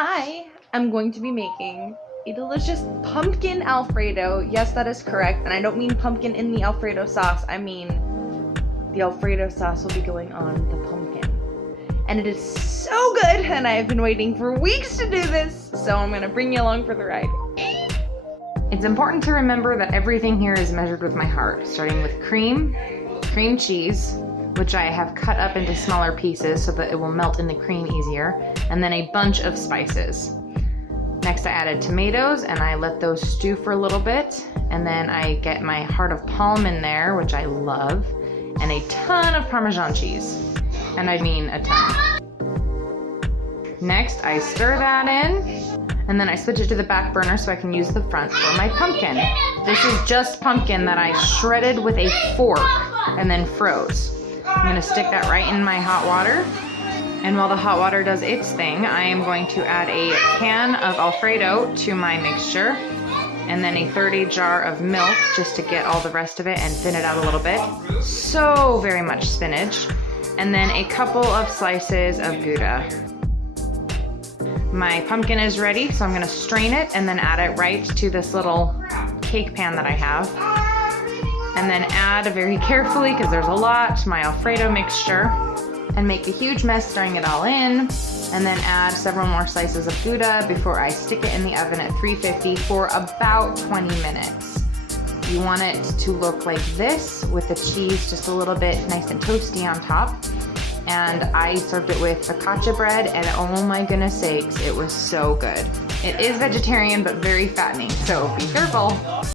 I am going to be making a delicious pumpkin Alfredo. Yes, that is correct. And I don't mean pumpkin in the Alfredo sauce. I mean the Alfredo sauce will be going on the pumpkin. And it is so good, and I have been waiting for weeks to do this, so I'm gonna bring you along for the ride. It's important to remember that everything here is measured with my heart, starting with cream cheese, which I have cut up into smaller pieces so that it will melt in the cream easier, and then a bunch of spices. Next I added tomatoes and I let those stew for a little bit, and then I get my heart of palm in there, which I love, and a ton of Parmesan cheese. And I mean a ton. Next I stir that in, and then I switch it to the back burner so I can use the front for my pumpkin. This is just pumpkin that I shredded with a fork and then froze. I'm gonna stick that right in my hot water. And while the hot water does its thing, I am going to add a can of Alfredo to my mixture, and then a 30 jar of milk just to get all the rest of it and thin it out a little bit. So very much spinach. And then a couple of slices of Gouda. My pumpkin is ready, so I'm gonna strain it and then add it right to this little cake pan that I have. And then add very carefully, because there's a lot, my Alfredo mixture, and make a huge mess stirring it all in, and then add several more slices of Gouda before I stick it in the oven at 350 for about 20 minutes. You want it to look like this, with the cheese just a little bit nice and toasty on top. And I served it with focaccia bread, and oh my goodness sakes, it was so good. It is vegetarian, but very fattening, so be careful.